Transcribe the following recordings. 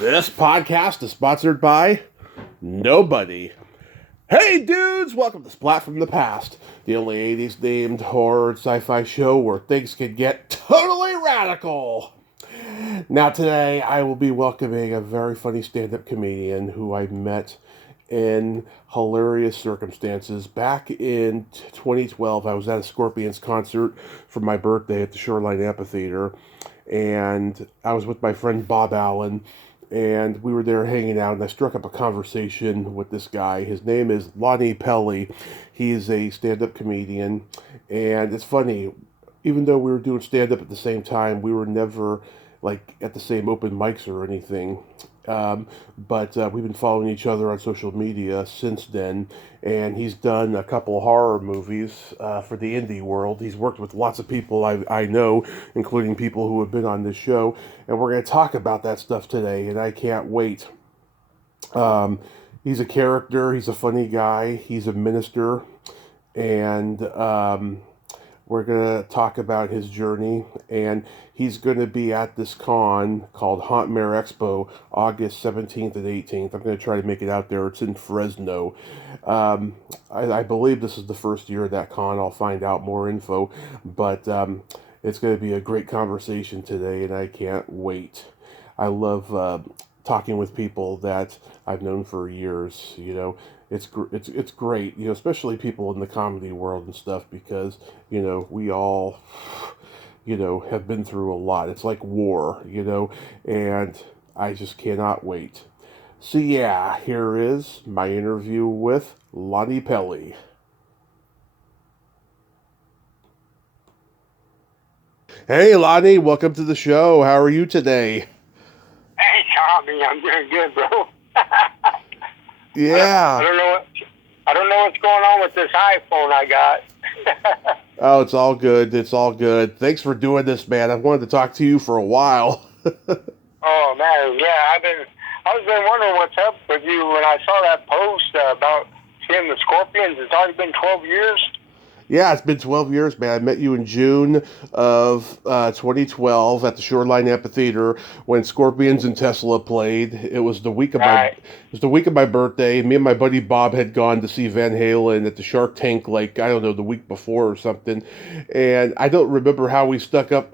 This podcast is sponsored by nobody. Hey dudes, welcome to Splat from the Past, the only 80s themed horror and sci-fi show where things can get totally radical. Now today I will be welcoming a very funny stand-up comedian who I met in hilarious circumstances. Back in 2012, I was at a Scorpions concert for my birthday at the Shoreline Amphitheater, and I was with my friend Bob Allen, and we were there hanging out, and I struck up a conversation with this guy. His name is Lonnie Pelley. He's a stand-up comedian, and it's funny, even though we were doing stand-up at the same time, we were never like at the same open mics or anything. But we've been following each other on social media since then, and he's done a couple horror movies for the indie world. He's worked with lots of people I know, including people who have been on this show, and we're going to talk about that stuff today, and I can't wait. He's a character, he's a funny guy, he's a minister, and we're going to talk about his journey, and he's going to be at this con called Hauntmare Expo, August 17th and 18th. I'm going to try to make it out there. It's in Fresno. I believe this is the first year of that con. I'll find out more info, but it's going to be a great conversation today, and I can't wait. I love talking with people that I've known for years, you know. It's great, you know, especially people in the comedy world and stuff, because, you know, we all, you know, have been through a lot. It's like war, you know, and I just cannot wait. So yeah, here is my interview with Lonnie Pelley. Hey Lonnie, welcome to the show. How are you today? Hey Tommy, I'm doing good, bro. Yeah. I don't know what's going on with this iPhone I got. Oh, it's all good. It's all good. Thanks for doing this, man. I've wanted to talk to you for a while. Oh man, yeah, I was been wondering what's up with you when I saw that post about seeing the Scorpions. It's already been 12 years. Yeah, it's been 12 years, man. I met you in June of 2012 at the Shoreline Amphitheater when Scorpions and Tesla played. It was the week of Right. my birthday. Me and my buddy Bob had gone to see Van Halen at the Shark Tank, like, I don't know, the week before or something. And I don't remember how we struck up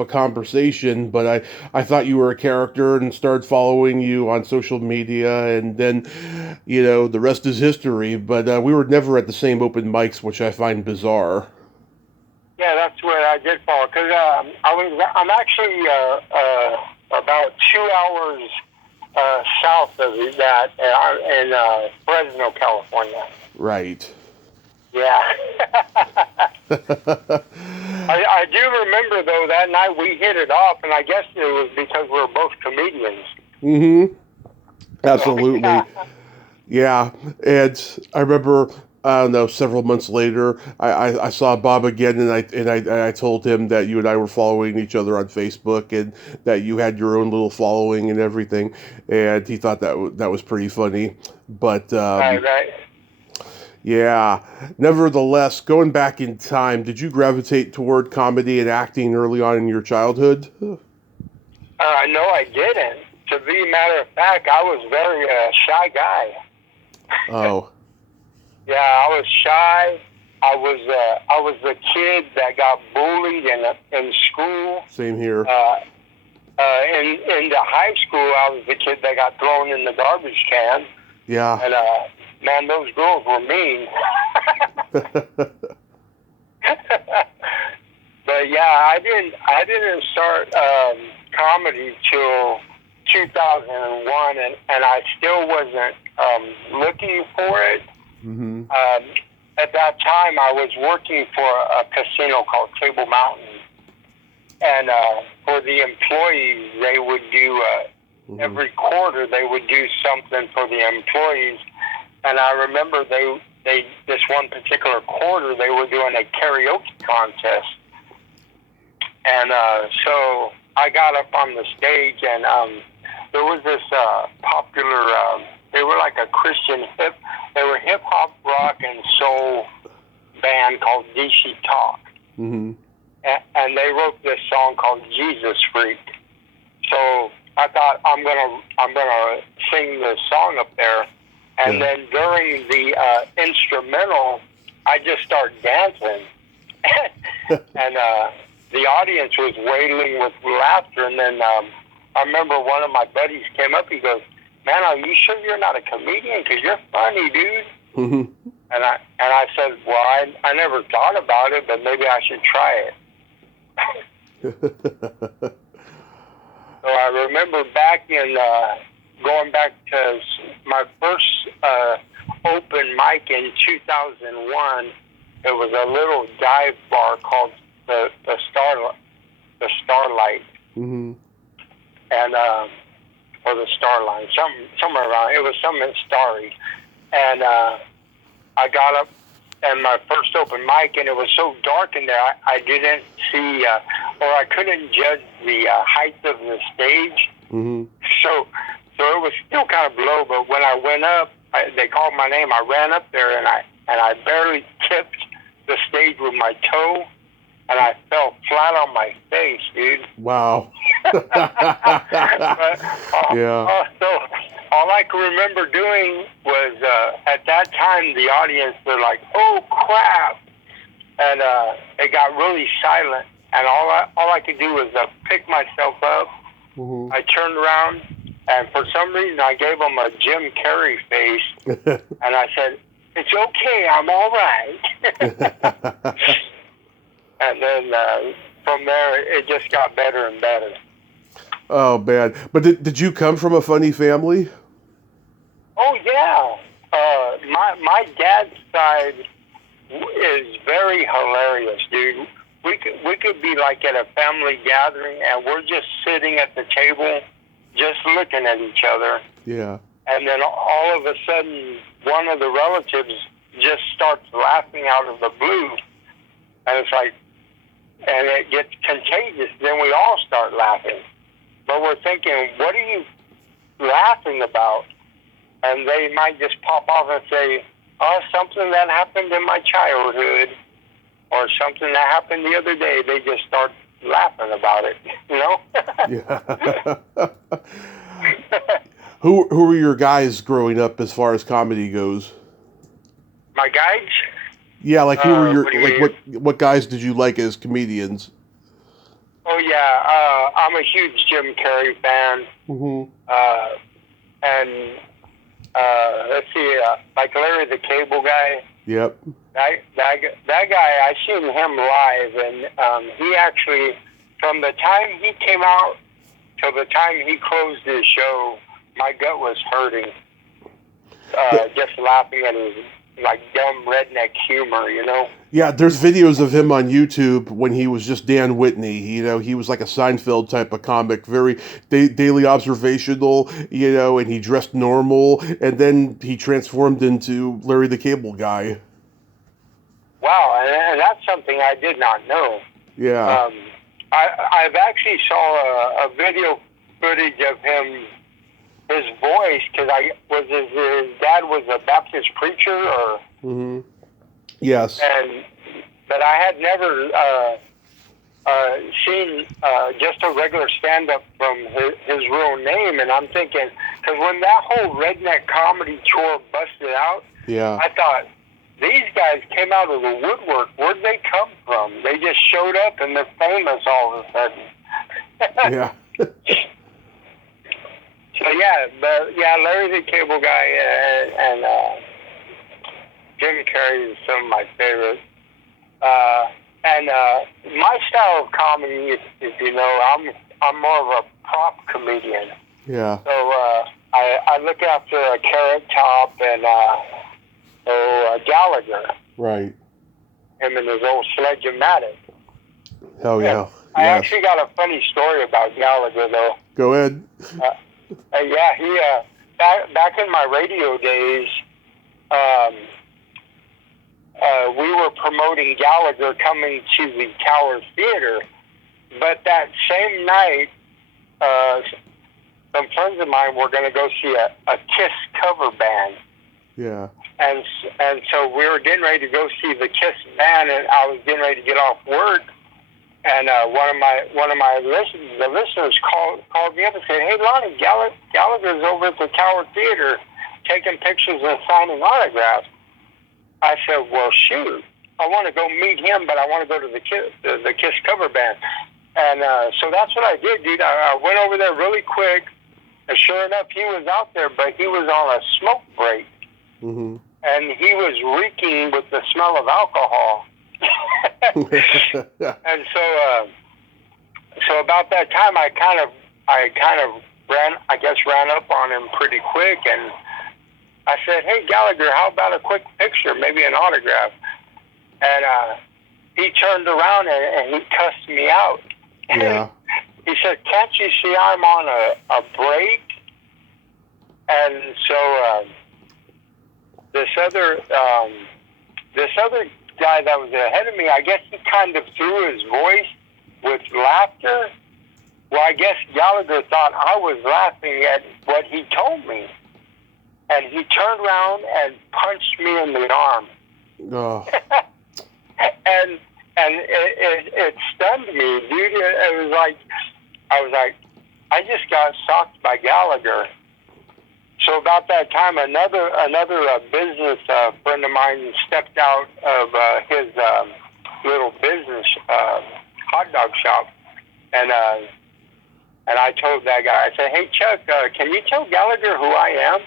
a conversation, but I thought you were a character and started following you on social media, and then, you know, the rest is history. But we were never at the same open mics, which I find bizarre. Yeah, that's where I did follow, because I'm actually about 2 hours south of that in Fresno, California. Right. Yeah. I do remember, though, that night we hit it off, and I guess it was because we were both comedians. Mm-hmm. Absolutely. Yeah. And I remember, I don't know, several months later, I saw Bob again, and I told him that you and I were following each other on Facebook, and that you had your own little following and everything, and he thought that was pretty funny. But Right. yeah, nevertheless, going back in time, did you gravitate toward comedy and acting early on in your childhood? No, I didn't. To be a matter of fact, I was very shy guy. Oh. Yeah, I was shy. I was the kid that got bullied in school. Same here. In the high school, I was the kid that got thrown in the garbage can. Yeah. And man, those girls were mean. But yeah, I didn't start comedy till 2001, and I still wasn't looking for it. Mm-hmm. At that time, I was working for a casino called Table Mountain, and for the employees, they would do every quarter they would do something for the employees. And I remember they this one particular quarter they were doing a karaoke contest, and so I got up on the stage, and there was this popular. They were like a Christian They were hip hop, rock, and soul band called DC Talk, Mm-hmm. and they wrote this song called Jesus Freak. So I thought I'm gonna sing this song up there, and then during the instrumental, I just started dancing, and the audience was wailing with laughter. And then I remember one of my buddies came up. He goes, "Man, are you sure you're not a comedian? Because you're funny, dude." Mm-hmm. And I said, "Well, I never thought about it, but maybe I should try it." So I remember back in going back to my first open mic in 2001. It was a little dive bar called the Starlight, Mm-hmm. and or the Starline, somewhere around. It was something starry, and I got up and my first open mic, and it was so dark in there, I didn't see, or I couldn't judge the height of the stage. Mm-hmm. So it was still kind of below. But when I went up, they called my name. I ran up there, and I barely tipped the stage with my toe, and I fell flat on my face, dude. Wow. But, Yeah. so all I can remember doing was at that time the audience were like, "Oh crap!" and it got really silent. And all I could do was pick myself up. Mm-hmm. I turned around, and for some reason I gave them a Jim Carrey face, and I said, "It's okay, I'm all right." And then from there, it just got better and better. Oh man! But did you come from a funny family? Oh yeah, my dad's side is very hilarious, dude. We could be like at a family gathering, and we're just sitting at the table, just looking at each other. Yeah. And then all of a sudden, one of the relatives just starts laughing out of the blue, and it's like, and it gets contagious. Then we all start laughing, but we're thinking, what are you laughing about? And they might just pop off and say, "Oh, something that happened in my childhood, or something that happened the other day." They just start laughing about it, you know? Yeah. Who were your guys growing up as far as comedy goes? My guides? Yeah, like who were your What do you like mean? what guys did you like as comedians? Oh, yeah. I'm a huge Jim Carrey fan. Mm-hmm. And let's see, like Larry the Cable Guy. Yep. That guy, I seen him live, and he actually, from the time he came out till the time he closed his show, my gut was hurting. Just laughing at his like dumb redneck humor, you know. Yeah, there's videos of him on YouTube when he was just Dan Whitney. You know, he was like a Seinfeld type of comic, very daily observational, you know, and he dressed normal, and then he transformed into Larry the Cable Guy. Wow, and that's something I did not know. Yeah. I've actually saw a video footage of him, his voice, because his dad was a Baptist preacher, or Mm-hmm. Yes. but I had never seen just a regular stand-up from his real name, and I'm thinking, because when that whole redneck comedy tour busted out, Yeah. I thought, these guys came out of the woodwork. Where'd they come from? They just showed up and they're famous all of a sudden. Yeah. So yeah, Larry the Cable Guy and Jim Carrey is some of my favorites. And my style of comedy, is, you know, I'm more of a prop comedian. Yeah. So I look after a Carrot Top and Gallagher. Right. Him and his old Sledge-O-Matic. Oh yeah. I Yes. actually got a funny story about Gallagher, though. Go ahead. Yeah, he back in my radio days, we were promoting Gallagher coming to the Tower Theater, but that same night, some friends of mine were going to go see a Kiss cover band. Yeah. And so we were getting ready to go see the Kiss band, and I was getting ready to get off work. And the listeners called me up and said, "Hey, Lonnie, Gallagher's over at the Tower Theater taking pictures and signing autographs." I said, "Well, shoot, I want to go meet him, but I want to go to the Kiss cover band." And so that's what I did, dude. I went over there really quick, and sure enough, he was out there, but he was on a smoke break, Mm-hmm. and he was reeking with the smell of alcohol. And so about that time, I kind of ran up on him pretty quick, and I said, "Hey, Gallagher, how about a quick picture, maybe an autograph?" And he turned around and he cussed me out. Yeah. He said, "Can't you see I'm on a break?" And so this other guy that was ahead of me, I guess he kind of threw his voice with laughter. Well, I guess Gallagher thought I was laughing at what he told me. And he turned around and punched me in the arm. Oh. and it stunned me, dude. It was like, I was like, I just got socked by Gallagher. So about that time, another business friend of mine stepped out of his little business hot dog shop, and I told that guy, I said, "Hey, Chuck, can you tell Gallagher who I am?"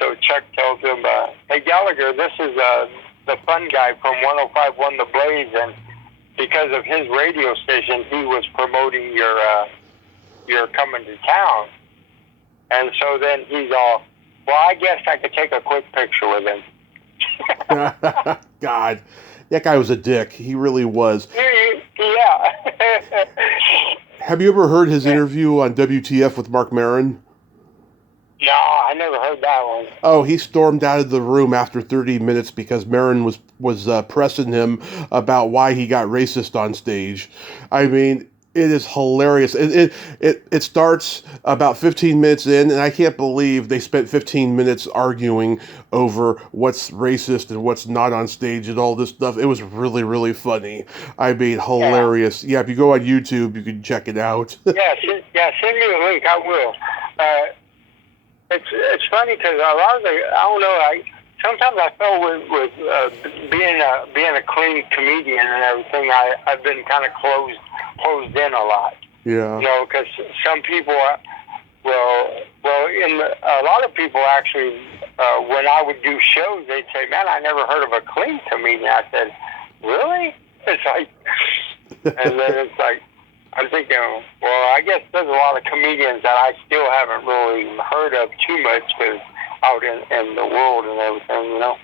So Chuck tells him, "Hey, Gallagher, this is the fun guy from 105.1 The Blaze, and because of his radio station, he was promoting your coming to town." And so then he's all, "Well, I guess I could take a quick picture with him." God, that guy was a dick. He really was. Yeah. Have you ever heard his interview on WTF with Mark Maron? No, I never heard that one. Oh, he stormed out of the room after 30 minutes because Maron was pressing him about why he got racist on stage. I mean, it is hilarious. It starts about 15 minutes in, and I can't believe they spent 15 minutes arguing over what's racist and what's not on stage and all this stuff. It was really, really funny. I mean, hilarious. Yeah, if you go on YouTube, you can check it out. Send me the link. I will. It's funny because a lot of sometimes I feel with being a clean comedian and everything, I've been kind of closed in a lot. Yeah. You know, because some people, a lot of people actually, when I would do shows, they'd say, "Man, I never heard of a clean comedian." I said, "Really?" It's like, and then it's like, I'm thinking, well, I guess there's a lot of comedians that I still haven't really heard of too much because out in the world and everything, you know.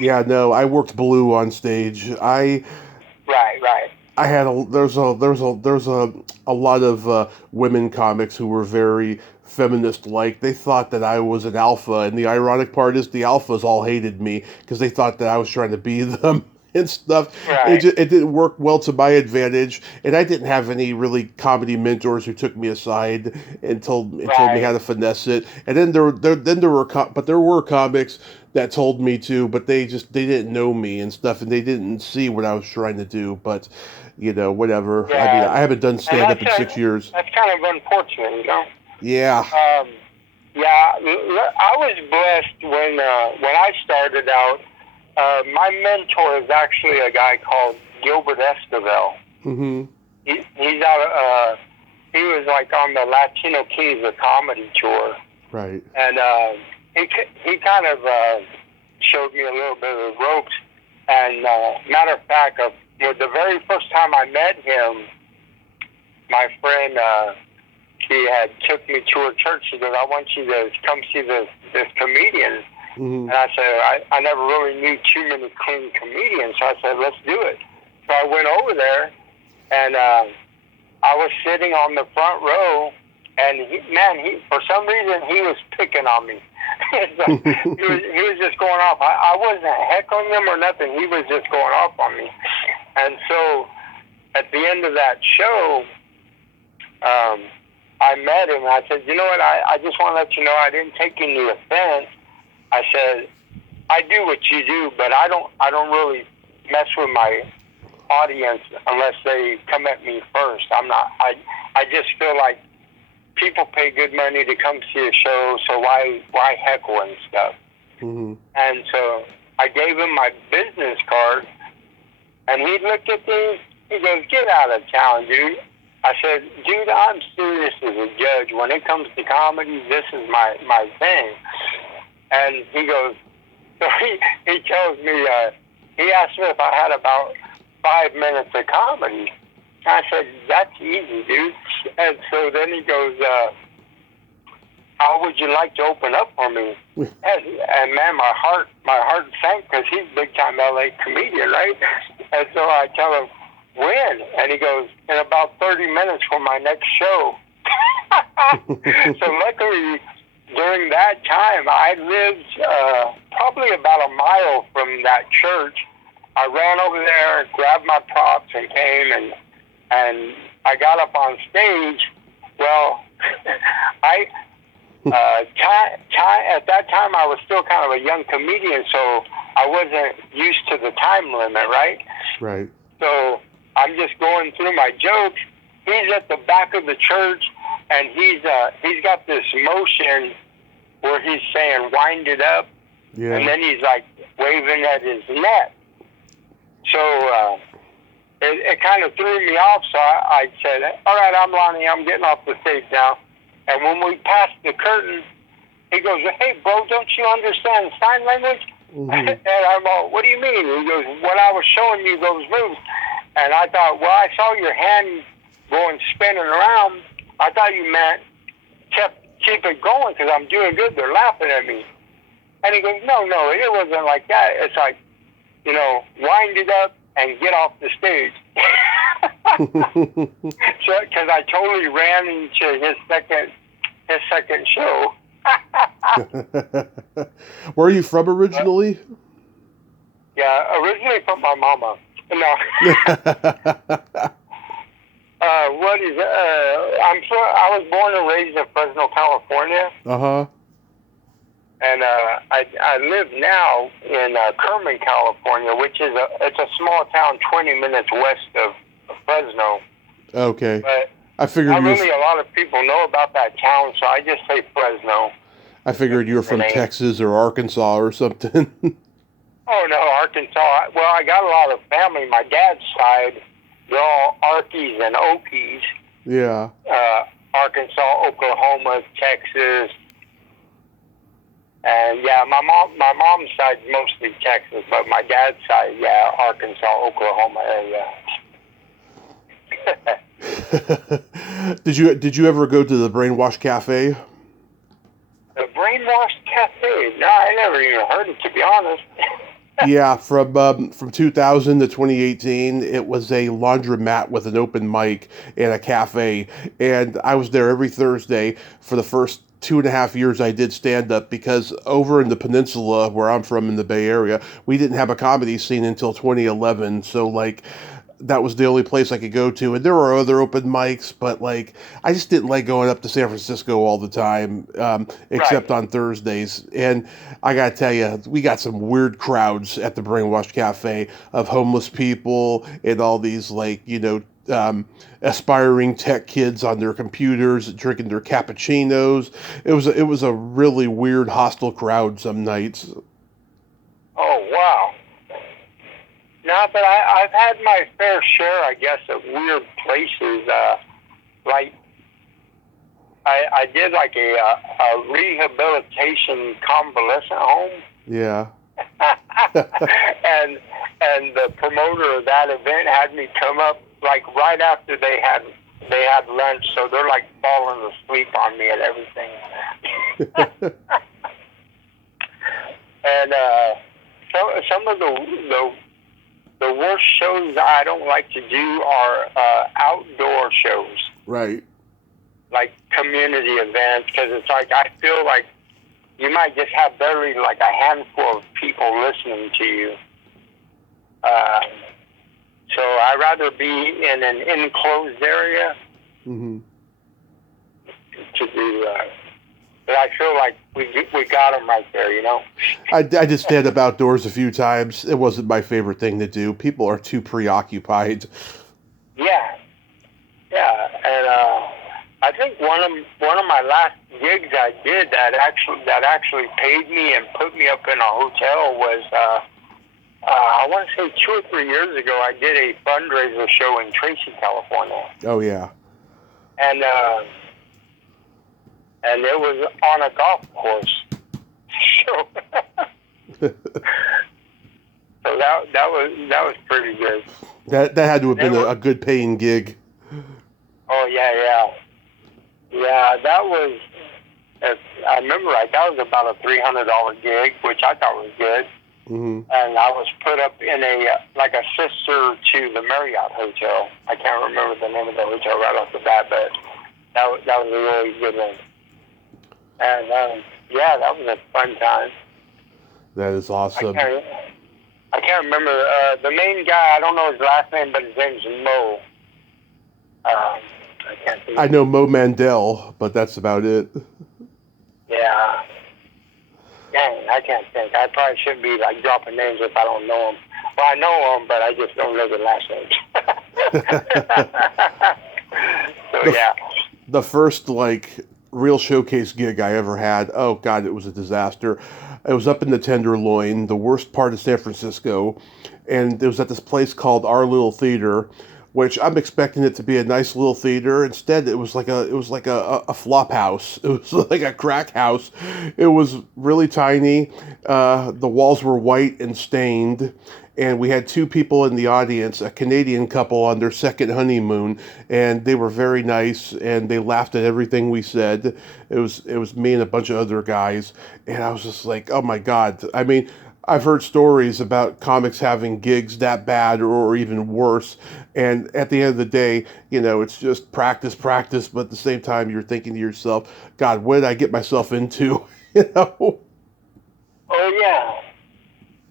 Yeah, no, I worked Blue on stage. Right. I had there's a lot of women comics who were very feminist like. They thought that I was an alpha, and the ironic part is the alphas all hated me because they thought that I was trying to be them and stuff. Right. It didn't work well to my advantage, and I didn't have any really comedy mentors who took me aside and told me how to finesse it. And then there were comics that told me to, but they didn't know me and stuff, and they didn't see what I was trying to do. But you know, whatever. Yeah. I mean, I haven't done stand up in 6 years. That's kind of unfortunate, you know. Yeah. I was blessed when I started out. My mentor is actually a guy called Gilbert Esquivel. Mm-hmm. He's out. He was like on the Latino Kings of Comedy tour. Right. And he kind of showed me a little bit of the ropes. And matter of fact, the very first time I met him, my friend he had took me to a church. He goes, "I want you to come see this comedian." Mm-hmm. And I said, I never really knew too many clean comedians, so I said, "Let's do it." So I went over there, and I was sitting on the front row, and he for some reason he was picking on me. It's like, he was just going off. I wasn't heckling him or nothing. He was just going off on me. And so at the end of that show, I met him, and I said, "You know what? I just want to let you know I didn't take any offense." I said, "I do what you do, but I don't really mess with my audience unless they come at me first. I'm not. I just feel like people pay good money to come see a show, so why heckle and stuff? Mm-hmm. And so I gave him my business card, and he looked at me. He goes, "Get out of town, dude." I said, "Dude, I'm serious as a judge. When it comes to comedy, this is my thing." And he goes, so he tells me, he asked me if I had about 5 minutes of comedy. I said, "That's easy, dude." And so then he goes, "How would you like to open up for me?" And man, my heart sank because he's a big time LA comedian, right? And so I tell him, "When?" And he goes, "In about 30 minutes for my next show." So luckily, during that time, I lived probably about a mile from that church. I ran over there, grabbed my props, and came, and I got up on stage. Well, at that time, I was still kind of a young comedian, so I wasn't used to the time limit, right? Right. So I'm just going through my jokes. He's at the back of the church, and he's got this motion where he's saying, "Wind it up," Yeah. and then he's like waving at his net. So it kind of threw me off. So I said, "All right, I'm Lonnie. I'm getting off the stage now." And when we passed the curtain, he goes, "Hey, bro, don't you understand sign language?" Mm-hmm. And I'm all, "What do you mean?" He goes, "When I was showing you those moves." And I thought, well, I saw your hand going spinning around. I thought you meant keep it going because I'm doing good. They're laughing at me. And he goes, no, it wasn't like that. It's like, wind it up and get off the stage. So, because I totally ran into his second show. Where are you from originally? Yeah, originally from my mama. No. What is I was born and raised in Fresno, California. Uh-huh. And I live now in Kerman, California, which is it's a small town 20 minutes west of Fresno. Okay. But I figured not really a lot of people know about that town, so I just say Fresno. I figured you were from Texas or Arkansas or something. Oh, no, Arkansas. Well, I got a lot of family. My dad's side, they're all Arkies and Okies. Yeah. Arkansas, Oklahoma, Texas. And, yeah, my mom's side's mostly Texas, but my dad's side, yeah, Arkansas, Oklahoma area. Did you ever go to the Brainwash Cafe? The Brainwash Cafe? No, I never even heard it, to be honest. Yeah, from 2000 to 2018, it was a laundromat with an open mic and a cafe, and I was there every Thursday for the first 2.5 years I did stand-up, because over in the peninsula where I'm from in the Bay Area, we didn't have a comedy scene until 2011, so that was the only place I could go to. And there were other open mics, but I just didn't like going up to San Francisco all the time, except on Thursdays. And I got to tell you, we got some weird crowds at the Brainwash Cafe of homeless people and all these aspiring tech kids on their computers drinking their cappuccinos. It was a really weird, hostile crowd some nights. Oh, wow. No, but I've had my fair share, I guess, of weird places. I did a rehabilitation convalescent home. Yeah. and the promoter of that event had me come up right after they had lunch, so they're falling asleep on me and everything. And some of the worst shows I don't like to do are outdoor shows. Right. Like community events, because it's I feel like you might just have barely a handful of people listening to you. So I'd rather be in an enclosed area mm-hmm. to do But I feel like we got them right there, you know? I did stand up outdoors a few times. It wasn't my favorite thing to do. People are too preoccupied. Yeah. Yeah. And I think one of my last gigs I did that actually paid me and put me up in a hotel was I want to say 2 or 3 years ago. I did a fundraiser show in Tracy, California. Oh yeah. And it was on a golf course. So so that was pretty good. That had to have been a good paying gig. Oh yeah. That was. I remember that was about a $300 gig, which I thought was good. Mm-hmm. And I was put up in a sister to the Marriott Hotel. I can't remember the name of the hotel right off the bat, but that was a really good one. And that was a fun time. That is awesome. I can't remember the main guy. I don't know his last name, but his name's Mo. I can't think. I know Mo Mandel, but that's about it. Yeah. Dang, I can't think. I probably shouldn't be like dropping names if I don't know them. Well, I know them, but I just don't know their last names. So yeah. The first real showcase gig I ever had. Oh God, it was a disaster. It was up in the Tenderloin, the worst part of San Francisco, and it was at this place called Our Little Theater, which I'm expecting it to be a nice little theater. Instead, it was like a flop house. It was like a crack house. It was really tiny. The walls were white and stained. And we had 2 people in the audience, a Canadian couple on their second honeymoon, and they were very nice, and they laughed at everything we said. It was me and a bunch of other guys, and I was just like, oh my God. I mean, I've heard stories about comics having gigs that bad or even worse, and at the end of the day, it's just practice, but at the same time, you're thinking to yourself, God, what did I get myself into? Oh yeah.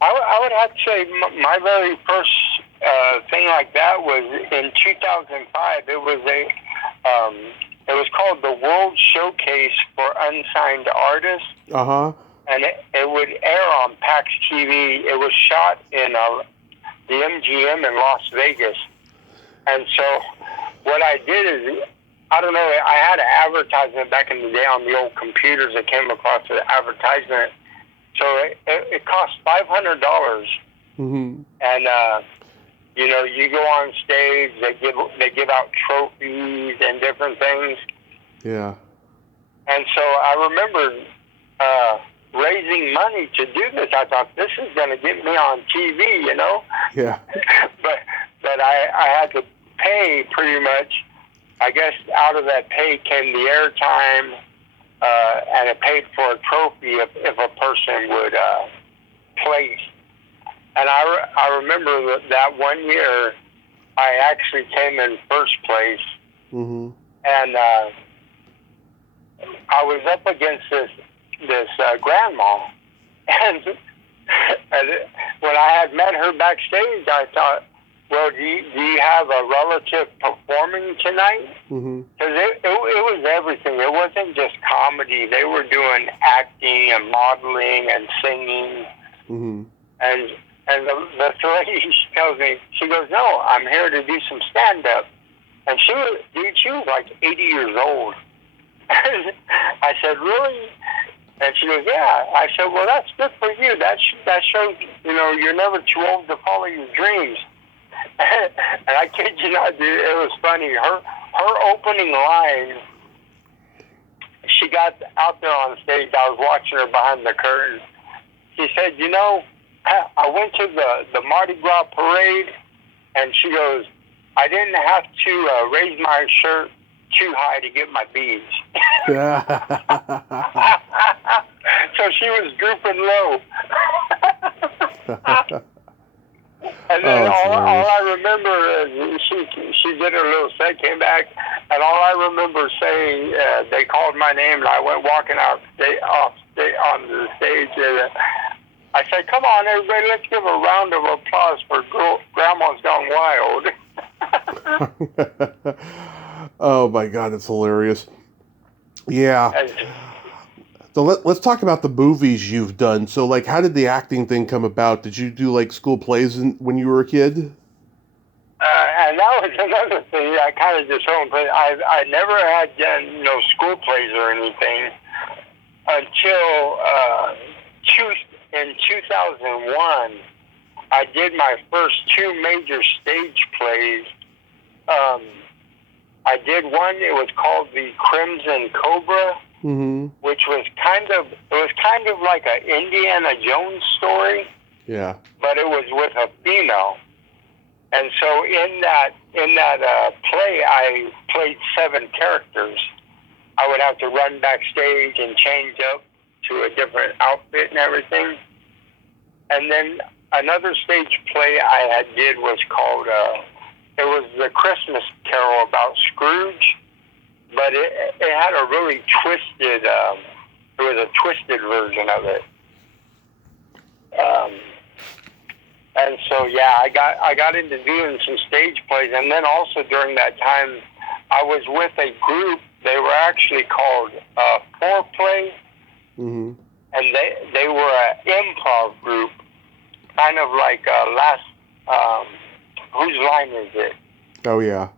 I would have to say my very first thing like that was in 2005. It was called the World Showcase for Unsigned Artists. Uh-huh. And it would air on PAX TV. It was shot in the MGM in Las Vegas. And so what I did is, I don't know, I had an advertisement back in the day on the old computers. I came across the advertisement. So it cost $500, mm-hmm. and you go on stage. They give out trophies and different things. Yeah. And so I remember raising money to do this. I thought this is going to get me on TV, Yeah. but I had to pay pretty much. I guess out of that pay came the airtime. And it paid for a trophy if a person would place. And I remember that one year I actually came in first place. Mm-hmm. And I was up against this grandma. And when I had met her backstage, I thought, well, do you have a relative performing tonight? Mm-hmm. Because it was everything. It wasn't just comedy. They were doing acting and modeling and singing. Mm-hmm. And the lady, she tells me, she goes, no, I'm here to do some stand-up. And she was like 80 years old. And I said, really? And she goes, yeah. I said, well, that's good for you. That shows, you're never too old to follow your dreams. And I kid you not, dude, it was funny. Her opening line, she got out there on stage. I was watching her behind the curtain. She said, I went to the Mardi Gras parade, and she goes, I didn't have to raise my shirt too high to get my beads. So she was drooping low. And then all I remember is she did her little set, came back, and all I remember saying, they called my name, and I went walking on the stage. And I said, come on, everybody, let's give a round of applause for Grandma's Gone Wild. Oh, my God, it's hilarious. Yeah. So let's talk about the movies you've done. So, like, how did the acting thing come about? Did you do, like, school plays when you were a kid? And that was another thing I kind of just home. But I never had done school plays or anything until in 2001. I did my first two major stage plays. I did one. It was called the Crimson Cobra, which was kind of like an Indiana Jones story. Yeah. But it was with a female. And so in that play, I played 7 characters. I would have to run backstage and change up to a different outfit and everything. And then another stage play I did was called, it was the Christmas Carol about Scrooge, but it had a really twisted, it was a twisted version of it. And so, yeah, I got into doing some stage plays, and then also during that time, I was with a group. They were actually called Foreplay, and they were an improv group, kind of like Whose Line Is It? Oh, yeah.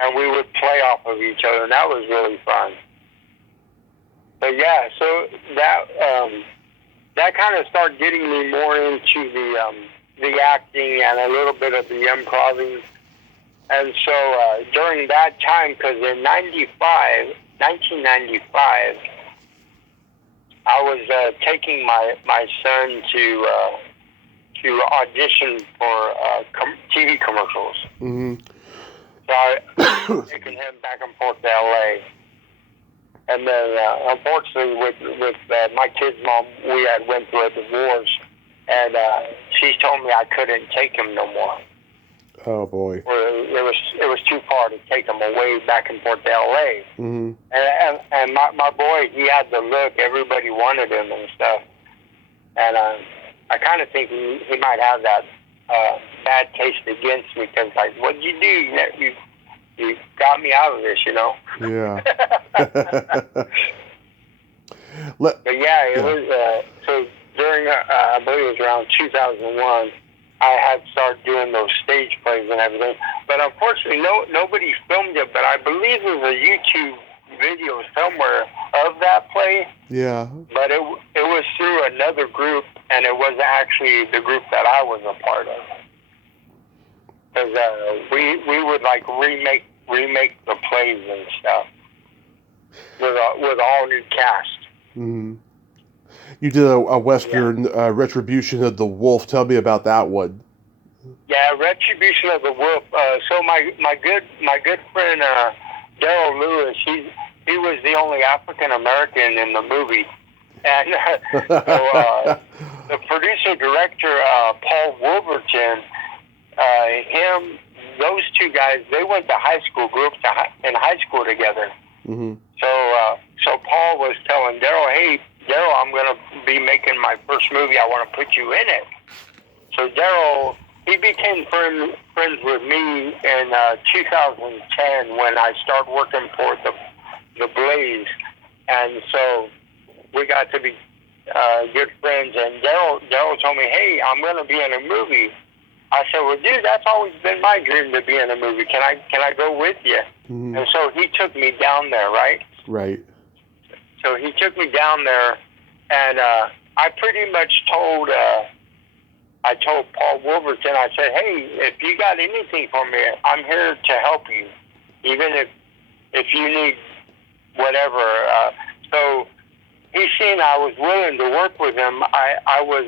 And we would play off of each other, and that was really fun. But yeah, so that kind of started getting me more into the acting and a little bit of the improvising. And so during that time, because in 1995, I was taking my son to audition for TV commercials. So I was taking him back and forth to LA. And then, unfortunately, with my kid's mom, we had went through a divorce, and she told me I couldn't take him no more. Oh boy! It was too far to take him away back and forth to LA. And my boy, he had the look. Everybody wanted him and stuff. And I kind of think he might have that bad taste against me because, like, what'd you do? You got me out of this, Yeah. But yeah, it was, so during, I believe it was around 2001, I had started doing those stage plays and everything. But unfortunately, nobody filmed it, but I believe there's a YouTube video somewhere of that play. Yeah. But it was through another group, and it was actually the group that I was a part of. Because we would like remake the plays and stuff with all new cast. You did a Western Retribution of the Wolf. Tell me about that one. Yeah, Retribution of the Wolf. So my good friend Daryl Lewis, he was the only African American in the movie, and so the producer director Paul Wolverton, those two guys, they went to high school, grew up in high school together. So Paul was telling Daryl, hey, Daryl, I'm going to be making my first movie. I want to put you in it. So Daryl, he became friends with me in 2010 when I started working for the Blaze. And so we got to be good friends. And Daryl told me, hey, I'm going to be in a movie. I said, well, dude, that's always been my dream to be in a movie. Can I go with you? And so he took me down there, right? Right. So he took me down there, and I pretty much told Paul Wolverton, I said, hey, if you got anything for me, I'm here to help you, even if you need whatever. So he seen I was willing to work with him. I was,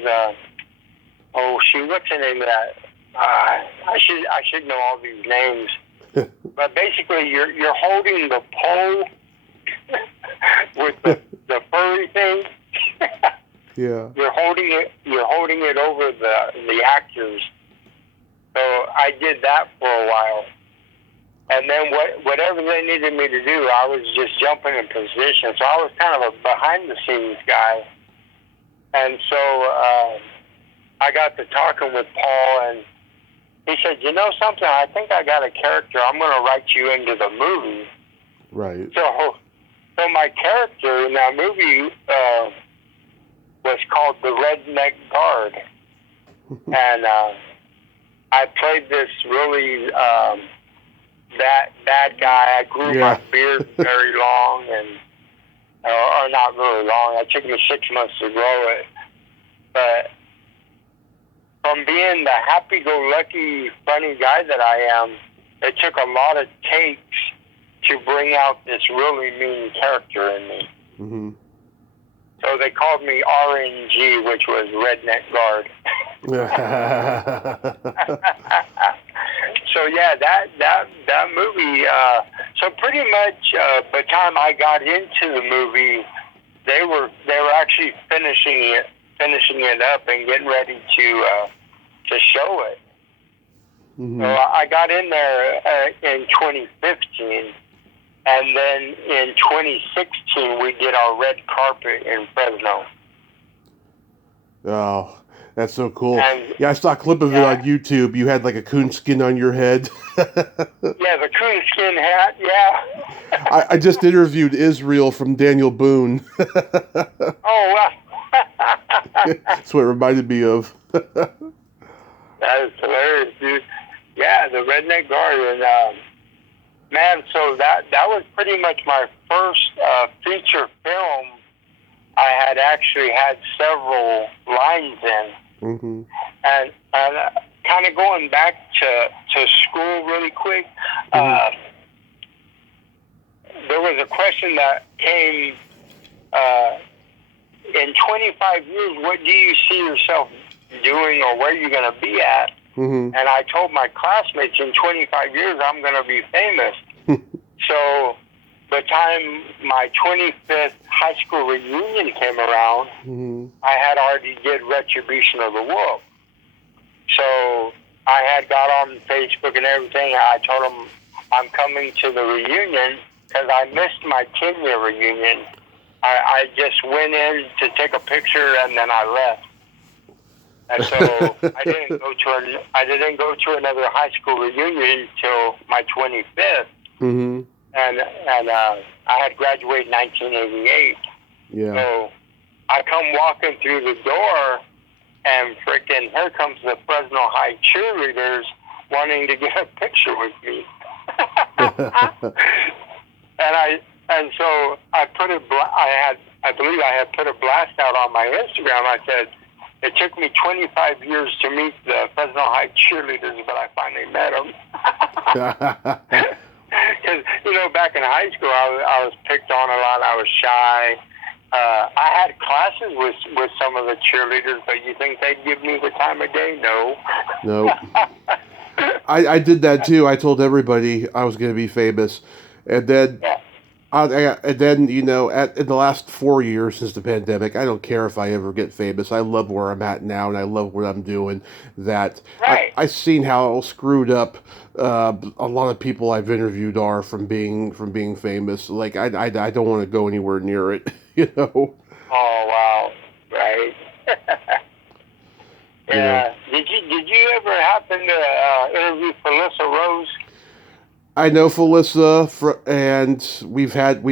what's the name of that? I should know all these names. But basically, you're holding the pole with the furry thing. Yeah. You're holding it over the actors. So I did that for a while. And then whatever they needed me to do, I was just jumping in position. So I was kind of a behind the scenes guy. And so I got to talking with Paul, and he said, you know something, I think I got a character. I'm going to write you into the movie. Right. So my character in that movie was called the Redneck Guard, and I played this really bad guy. I grew my beard very long, and or not really long. It took me 6 months to grow it, but from being the happy-go-lucky, funny guy that I am, it took a lot of takes to bring out this really mean character in me. Mm-hmm. So they called me RNG, which was Redneck Guard. So yeah, that movie. So pretty much, by the time I got into the movie, they were actually finishing it up and getting ready to show it. Mm-hmm. So I got in there in 2015. And then in 2016, we did our red carpet in Fresno. Oh, that's so cool. And, I saw a clip of it on YouTube. You had like a coonskin on your head. Yeah, the coonskin hat, yeah. I just interviewed Israel from Daniel Boone. Oh, wow. That's what it reminded me of. That is hilarious, dude. Yeah, the Redneck Guard. And, man, so that was pretty much my first feature film. I had actually had several lines in. Mm-hmm. And kind of going back to school really quick, there was a question that came, in 25 years, what do you see yourself doing or where you're going to be at? Mm-hmm. And I told my classmates in 25 years I'm going to be famous. So by the time my 25th high school reunion came around, I had already did Retribution of the World. So I had got on Facebook and everything. I told them I'm coming to the reunion because I missed my 10-year reunion. I just went in to take a picture and then I left. And so I didn't go to another high school reunion until my 25th. Mm-hmm. And I had graduated in 1988. Yeah. So I come walking through the door, and freaking here comes the Fresno High cheerleaders wanting to get a picture with me. And so I believe I had put a blast out on my Instagram. I said, it took me 25 years to meet the Fresno High cheerleaders, but I finally met them. Because, back in high school, I was picked on a lot. I was shy. I had classes with some of the cheerleaders, but you think they'd give me the time of day? No. No. I did that too. I told everybody I was going to be famous. And then... Yeah. And then, in the last 4 years since the pandemic, I don't care if I ever get famous. I love where I'm at now, and I love what I'm doing. That right. I've seen how screwed up a lot of people I've interviewed are from being famous. Like I don't want to go anywhere near it. Oh wow! Right. Yeah. Did you ever happen to interview Felissa Rose? I know Felissa, and we've had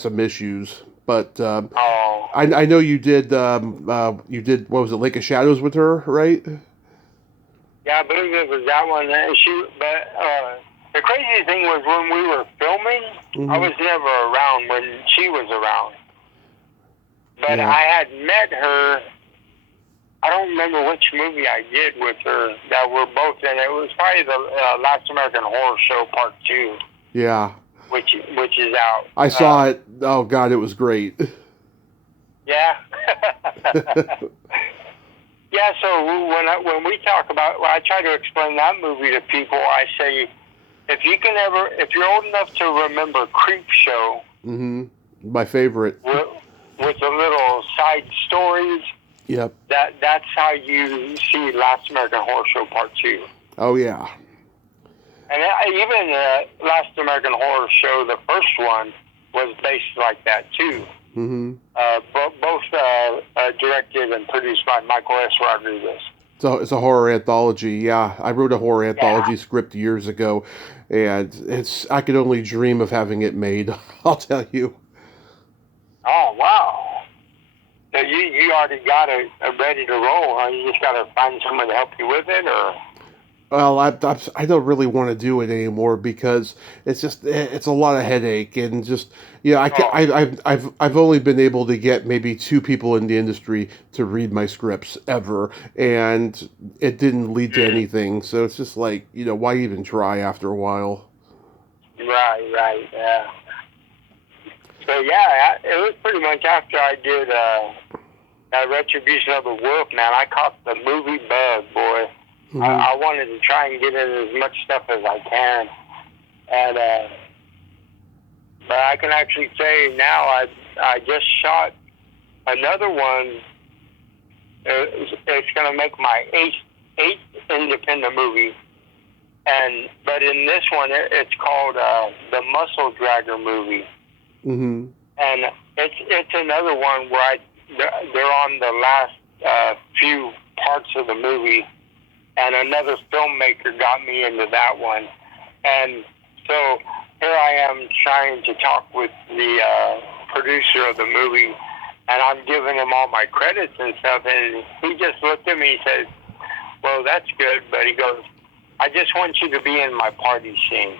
some issues, but I know you did what was it, Lake of Shadows with her, right? Yeah, I believe it was that one. But the crazy thing was when we were filming, I was never around when she was around. But I had met her. I don't remember which movie I did with her that we're both in. It was probably the Last American Horror Show Part 2. Yeah. Which is out. I saw it. Oh, God, it was great. Yeah. Yeah, so when we talk about, I try to explain that movie to people, I say, if you're old enough to remember Creep Show. Mm-hmm. My favorite. With the little side stories. Yep. That's how you see Last American Horror Show Part 2. Oh, yeah. And even Last American Horror Show, the first one, was based like that, too. Mm-hmm. Both directed and produced by Michael S. Rodriguez. So it's a horror anthology. Yeah, I wrote a horror anthology script years ago, and I could only dream of having it made. I'll tell you. Oh, wow. So you already got it ready to roll, huh? You just got to find someone to help you with it, or? Well, I don't really want to do it anymore because it's a lot of headache and just I can, Oh, I've only been able to get maybe two people in the industry to read my scripts ever, and it didn't lead to anything. So it's just like why even try after a while? right, yeah. So yeah, it was pretty much after I did that Retribution of the Wolf. Man, I caught the movie bug, boy. Hmm. I wanted to try and get in as much stuff as I can, and but I can actually say now I just shot another one. It's going to make my eighth independent movie, but in this one it's called the Muscle Dragger movie, Hmm. and it's another one where they're on the last few parts of the movie, and another filmmaker got me into that one, and so here I am trying to talk with the producer of the movie, and I'm giving him all my credits and stuff, and he just looked at me and said, "Well, that's good," but he goes, "I just want you to be in my party scene."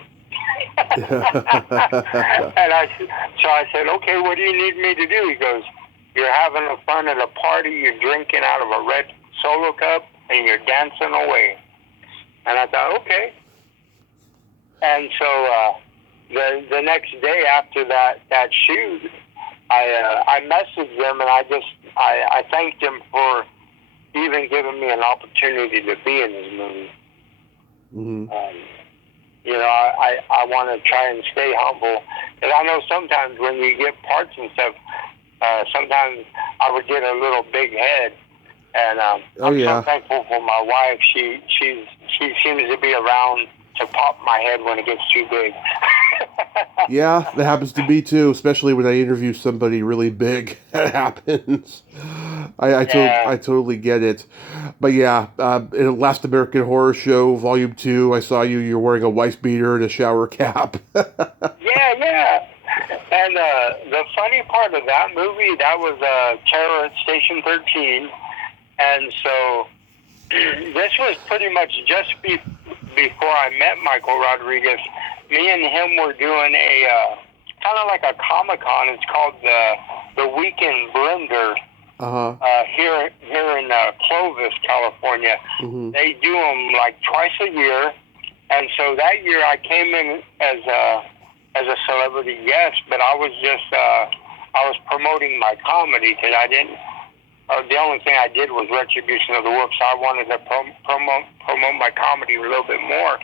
And I said, "Okay, what do you need me to do?" He goes, "You're having fun at a party, you're drinking out of a red Solo cup, and you're dancing away." And I thought, okay. And so the next day after that shoot, I messaged them, and I thanked them for even giving me an opportunity to be in this movie. Hmm. I want to try and stay humble, because I know sometimes when you get parts and stuff, sometimes I would get a little big head, and Oh I'm so yeah. thankful for my wife. She seems to be around to pop my head when it gets too big. Yeah, that happens to me too, especially when I interview somebody really big. That happens. Yeah. I totally get it. But yeah, in Last American Horror Show Volume 2, I saw you're wearing a wife beater and a shower cap. Yeah. And the funny part of that movie, that was Terror at Station 13. And so this was pretty much just before I met Michael Rodriguez. Me and him were doing a kind of like a Comic-Con. It's called the Weekend Blender Uh-huh. here in Clovis, California. Hmm. They do them like twice a year. And so that year I came in as a celebrity guest, but I was just I was promoting my comedy, because I didn't. The only thing I did was Retribution of the Wolf, so I wanted to promote my comedy a little bit more.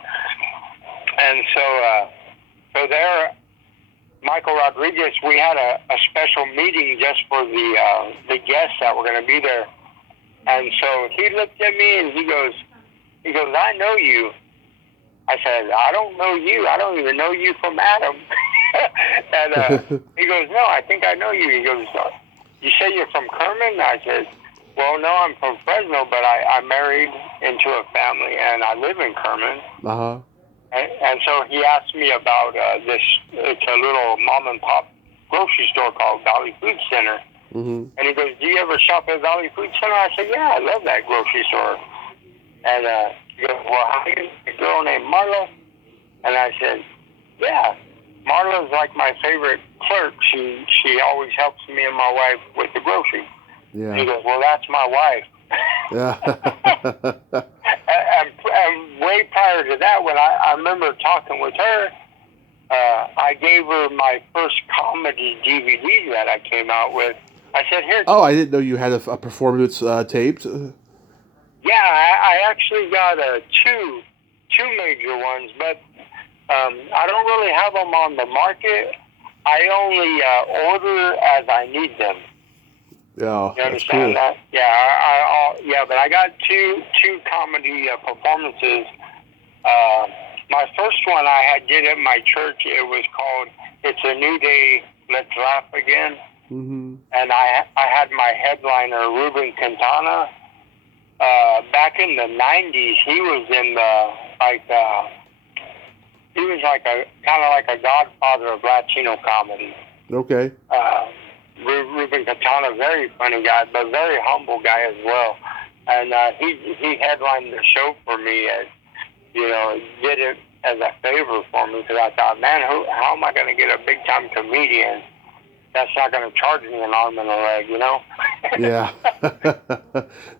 And so there, Michael Rodriguez, we had a special meeting just for the guests that were going to be there. And so he looked at me and he goes, "I know you." I said, "I don't know you. I don't even know you from Adam." And he goes, "No, I think I know you." He goes, "You say you're from Kerman?" I said, "Well, no, I'm from Fresno, but I married into a family, and I live in Kerman." Uh-huh. And so he asked me about this. It's a little mom and pop grocery store called Valley Food Center. Hmm. And he goes, "Do you ever shop at Valley Food Center?" I said, "Yeah, I love that grocery store." And he goes, "Well, how do you know a girl named Marla?" And I said, "Yeah, Marla's like my favorite clerk. She always helps me and my wife with the groceries." And he Yeah. goes, "Well, that's my wife." Yeah. And way prior to that, when I remember talking with her, I gave her my first comedy DVD that I came out with. I said, "Here." Oh, I didn't know you had a performance taped. Yeah, I actually got two major ones, but I don't really have them on the market. I only order as I need them. Yeah, You that's understand cool. that? Yeah, but I got two comedy performances. My first one I did at my church. It was called "It's a New Day, Let's Laugh Again," Hmm. and I had my headliner Ruben Quintana. Back in the '90s, he was in he was like a kind of like a godfather of Latino comedy. Okay. Uh, Katana, very funny guy, but very humble guy as well. And he headlined the show for me, and did it as a favor for me, because I thought, man, how am I going to get a big time comedian that's not going to charge me an arm and a leg, Yeah.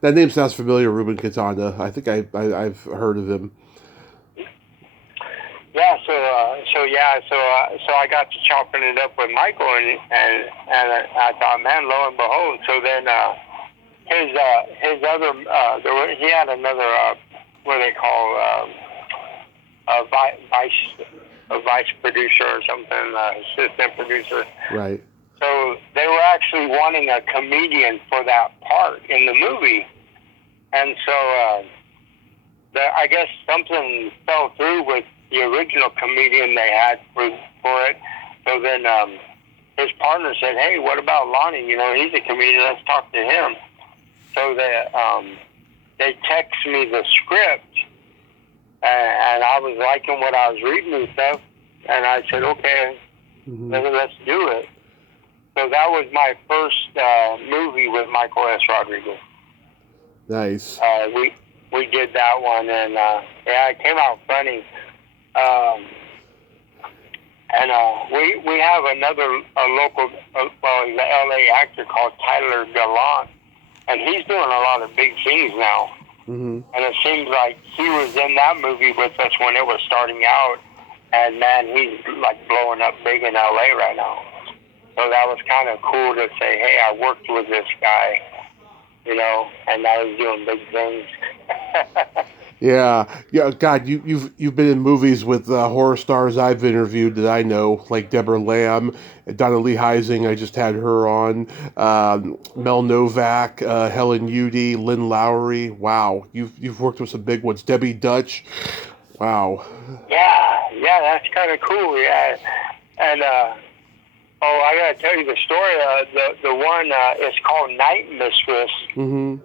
That name sounds familiar, Ruben Katana. I think I've heard of him. Yeah, so I got to chopping it up with Michael, and I thought, man, lo and behold. So then his other he had another what they call a vice producer or something, assistant producer. Right. So they were actually wanting a comedian for that part in the movie, and so I guess something fell through with the original comedian they had for it. So then his partner said, "Hey, what about Lonnie? He's a comedian. Let's talk to him." So they text me the script, and I was liking what I was reading and stuff, and I said, "Okay, let's do it." So that was my first movie with Michael S. Rodriguez. Nice. We did that one, and it came out funny. We have another local, he's an LA actor called Tyler Gallant, and he's doing a lot of big things now. Mm-hmm. And it seems like he was in that movie with us when it was starting out, and man, he's like blowing up big in LA right now. So that was kind of cool to say, hey, I worked with this guy, and now he's doing big things. Yeah. God, you've been in movies with horror stars I've interviewed that I know, like Deborah Lamb, Donna Lee Heising. I just had her on. Mel Novak, Helen Udy, Lynn Lowry. Wow, you've worked with some big ones. Debbie Dutch. Wow. Yeah, that's kind of cool. Yeah, and I gotta tell you the story. The one is called Night Mistress. Mm-hmm.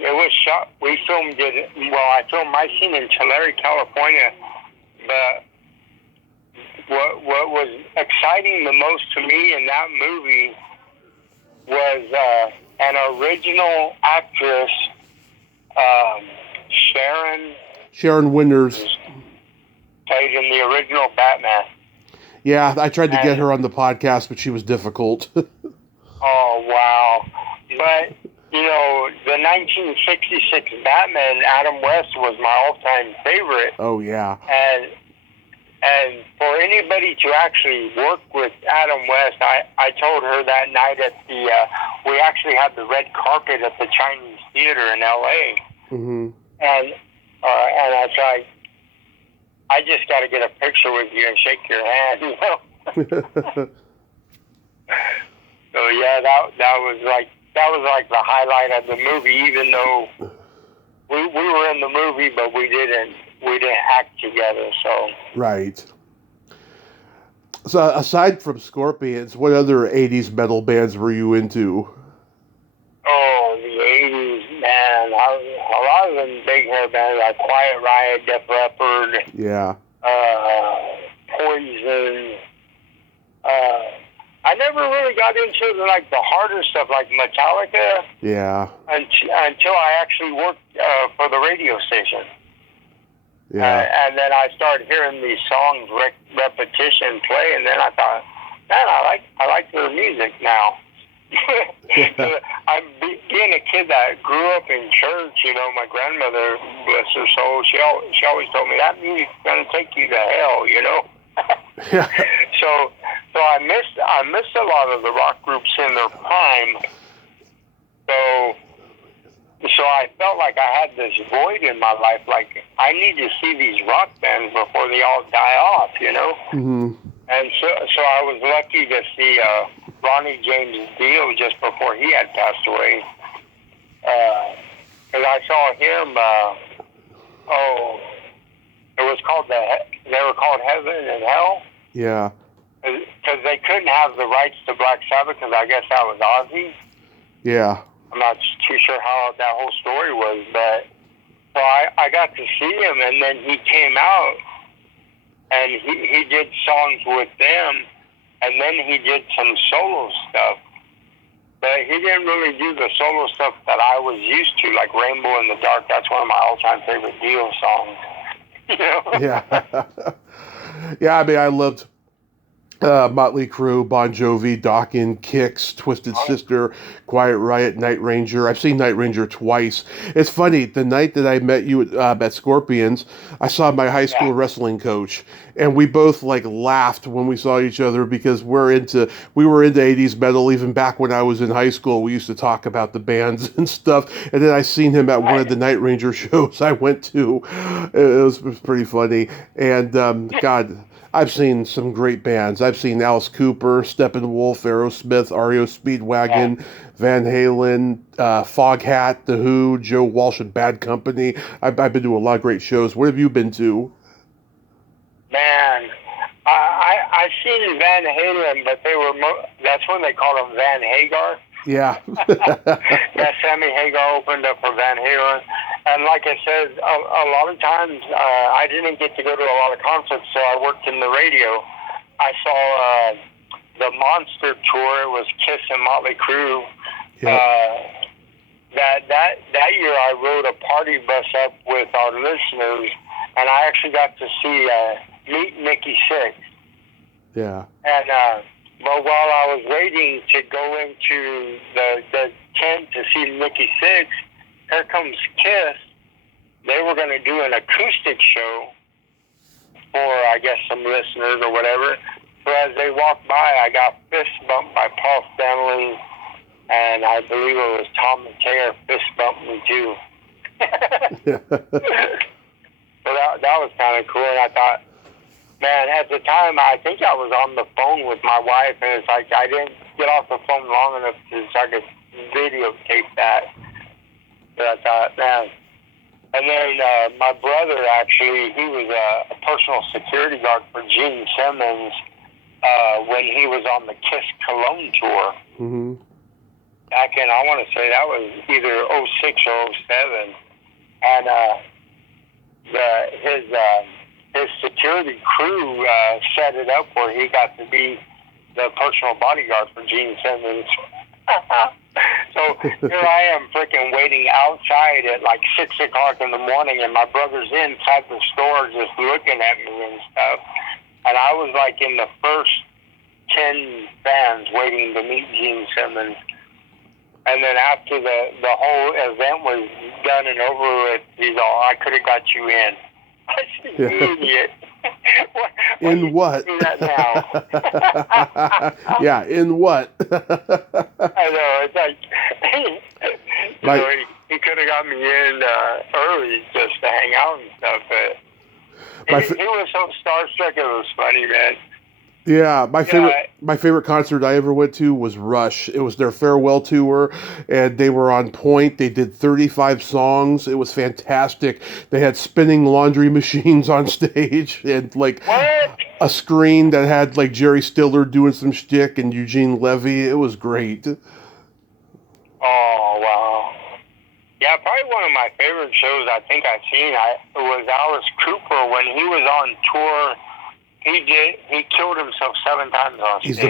It was shot. We filmed it. Well, I filmed my scene in Tulare, California. But what was exciting the most to me in that movie was an original actress, Sharon Winters, played in the original Batman. Yeah, I tried to get her on the podcast, but she was difficult. Oh wow! But the 1966 Batman, Adam West, was my all-time favorite. Oh, yeah. And for anybody to actually work with Adam West, I told her that night at we actually had the red carpet at the Chinese Theater in L.A. Mm-hmm. And I tried, I just got to get a picture with you and shake your hand, So, yeah, that was like the highlight of the movie, even though we were in the movie, but we didn't act together. So right. So aside from Scorpions, what other '80s metal bands were you into? Oh, the '80s, man! A lot of them big hair bands like Quiet Riot, Def Leppard, yeah, Poison. I never really got into the harder stuff like Metallica. Yeah. Until I actually worked for the radio station. Yeah. And then I started hearing these songs repetition play, and then I thought, man, I like their music now. I'm being a kid that grew up in church. My grandmother, bless her soul, she always told me that music's gonna take you to hell. Yeah. So I missed a lot of the rock groups in their prime. So I felt like I had this void in my life. Like, I need to see these rock bands before they all die off, Mm-hmm. And so I was lucky to see Ronnie James Dio just before he had passed away. Because I saw him. They were called Heaven and Hell. Yeah. Because they couldn't have the rights to Black Sabbath, because I guess that was Ozzy. Yeah. I'm not too sure how that whole story was, but so I got to see him, and then he came out, and he did songs with them, and then he did some solo stuff. but he didn't really do the solo stuff that I was used to, like Rainbow in the Dark. That's one of my all-time favorite Dio songs. You know? Yeah. Yeah, I mean, I loved Motley Crue, Bon Jovi, Dawkins, Kix, Twisted Sister, Quiet Riot, Night Ranger. I've seen Night Ranger twice. It's funny, the night that I met you at Scorpions, I saw my high school wrestling coach, and we both like laughed when we saw each other because we were into 80s metal even back when I was in high school. We used to talk about the bands and stuff, and then I seen him at one of the Night Ranger shows I went to. It was pretty funny, and God, I've seen some great bands. I've seen Alice Cooper, Steppenwolf, Aerosmith, REO Speedwagon, Van Halen, Foghat, The Who, Joe Walsh and Bad Company. I've been to a lot of great shows. What have you been to? Man, I've seen Van Halen, but that's when they called him Van Hagar. Yeah. Yeah, Sammy Hagar opened up for Van Halen. And like I said, a lot of times I didn't get to go to a lot of concerts, so I worked in the radio. I saw the Monster tour. It was Kiss and Motley Crue. Yep. That year I rode a party bus up with our listeners, and I actually got to see meet Nikki Sixx. Yeah. And but while I was waiting to go into the tent to see Nikki Sixx, here comes Kiss. They were going to do an acoustic show for, I guess, some listeners or whatever. So as they walked by, I got fist bumped by Paul Stanley, and I believe it was Tom McKay fist bumped me too. So that was kind of cool, and I thought, man, at the time, I think I was on the phone with my wife, and it's like I didn't get off the phone long enough so I could videotape that. But I thought, man. And then my brother, actually, he was a personal security guard for Gene Simmons when he was on the Kiss Cologne tour. Mm-hmm. Back in, I want to say that was either 06 or 07. And his security crew set it up where he got to be the personal bodyguard for Gene Simmons. So here I am freaking waiting outside at like 6 o'clock in the morning, and my brother's inside the store just looking at me and stuff. And I was like in the first 10 fans waiting to meet Gene Simmons. And then after the whole event was done and over with, he's all, I could have got you in. I said, you idiot. In what? Do that now? Yeah, in what? I know, it's like, he could have got me in early just to hang out and stuff, but he was so starstruck, it was funny, man. Yeah, my favorite concert I ever went to was Rush. It was their farewell tour, and they were on point. They did 35 songs. It was fantastic. They had spinning laundry machines on stage, and like a screen that had like Jerry Stiller doing some shtick and Eugene Levy. It was great. Oh, wow. Yeah, probably one of my favorite shows I think I've seen was Alice Cooper when he was on tour. He killed himself 7 times on stage. He's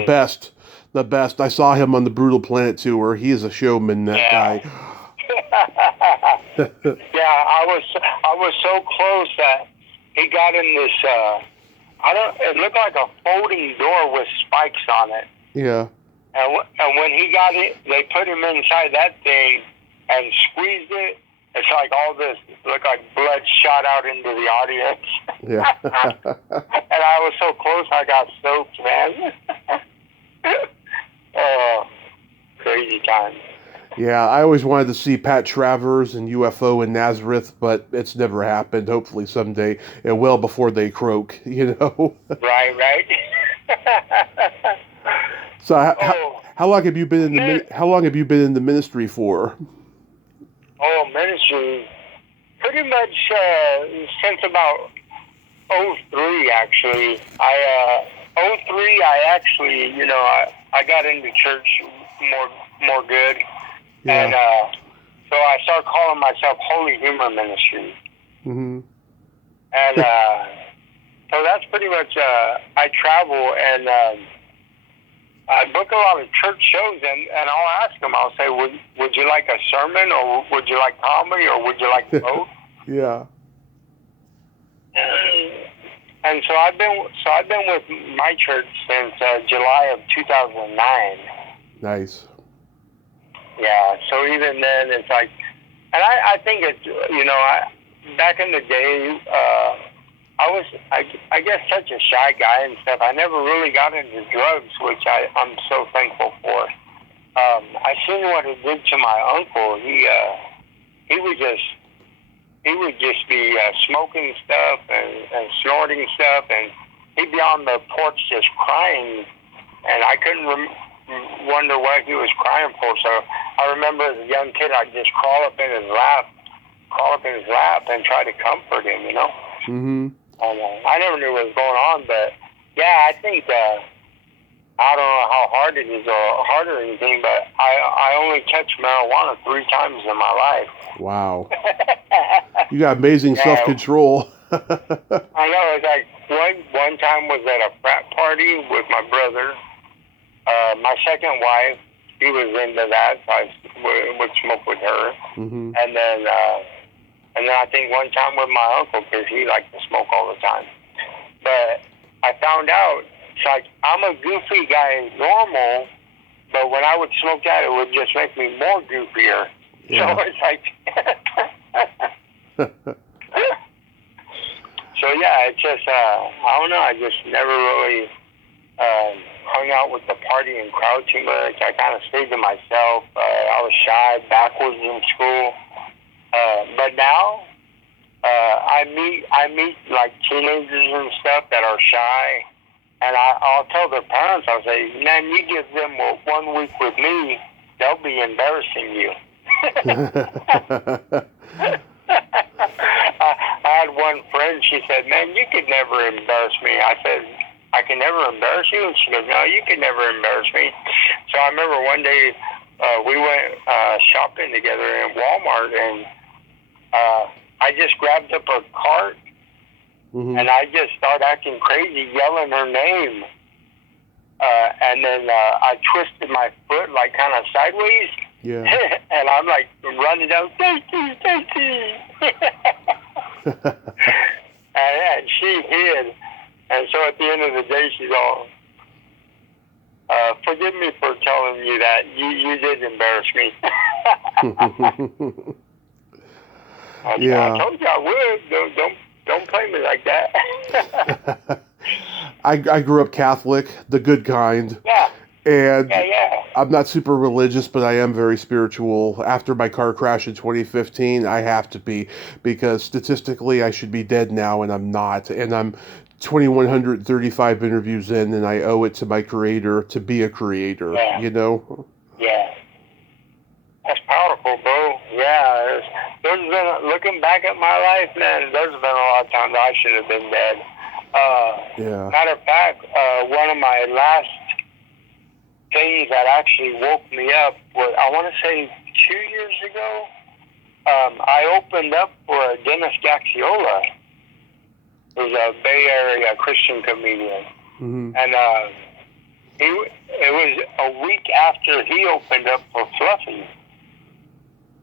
the best. I saw him on the Brutal Planet tour. He is a showman, that guy. Yeah, I was so close that he got in this. It looked like a folding door with spikes on it. Yeah. And when he got it, they put him inside that thing and squeezed it. It's like all this looked like blood shot out into the audience. Yeah. And I was so close, I got soaked, man. Oh, crazy time. Yeah, I always wanted to see Pat Travers and UFO in Nazareth, but it's never happened. Hopefully someday it will before they croak, you know? Right. So how long have you been in the ministry for? Oh, ministry, pretty much since about 03, actually. 03, I actually, I got into church more good. Yeah. And so I started calling myself Holy Humor Ministry. Mm-hmm. And so that's pretty much, I travel, and I book a lot of church shows, and I'll ask them. I'll say, would you like a sermon, or would you like comedy, or would you like both? Yeah. And so I've been with my church since July of 2009. Nice. Yeah. So even then, it's like, and I think it's, you know, back in the day, I was, I guess, such a shy guy and stuff. I never really got into drugs, which I'm so thankful for. I seen what it did to my uncle. He would just be smoking stuff and snorting stuff, and he'd be on the porch just crying, and I couldn't wonder what he was crying for. So I remember as a young kid, I'd just crawl up in his lap and try to comfort him, you know. Mm-hmm. I never knew what was going on, but yeah, I think I don't know how hard it is or hard or anything, but I only touched marijuana 3 times in my life. Wow. You got amazing self-control. I know. It's like one time was at a frat party with my brother. My second wife, she was into that, so I would smoke with her. Mm-hmm. And then I think one time with my uncle, because he liked to smoke all the time. But I found out, it's like, I'm a goofy guy normal, but when I would smoke that, it would just make me more goofier. Yeah. So it's like, so yeah, it's just, I don't know, I just never really hung out with the party and crowd too much. I kind of stayed to myself. I was shy, backwards in school. But now, I meet like teenagers and stuff that are shy, and I'll tell their parents, I'll say, man, you give them 1 week with me, they'll be embarrassing you. I had one friend, she said, man, you could never embarrass me. I said, I can never embarrass you? And she goes, no, you could never embarrass me. So I remember one day we went shopping together in Walmart, and I just grabbed up her cart, mm-hmm. and I just started acting crazy, yelling her name. And then I twisted my foot like kind of sideways. Yeah. And I'm like running down, Stacy. And she hid. And so at the end of the day, she's all, forgive me for telling you that. You did embarrass me. Yeah. I told you I would. Don't play me like that. I grew up Catholic, the good kind. Yeah. And yeah. I'm not super religious, but I am very spiritual. After my car crash in 2015, I have to be, because statistically I should be dead now, and I'm not. And I'm 2,135 interviews in, and I owe it to my creator to be a creator, you know? Yeah. That's powerful, bro. Yeah. There's been, looking back at my life, man, there's been a lot of times I should have been dead. Matter of fact, one of my last things that actually woke me up was, I want to say 2 years ago, I opened up for Dennis Gaxiola, who's a Bay Area Christian comedian. Mm-hmm. And it was a week after he opened up for Fluffy.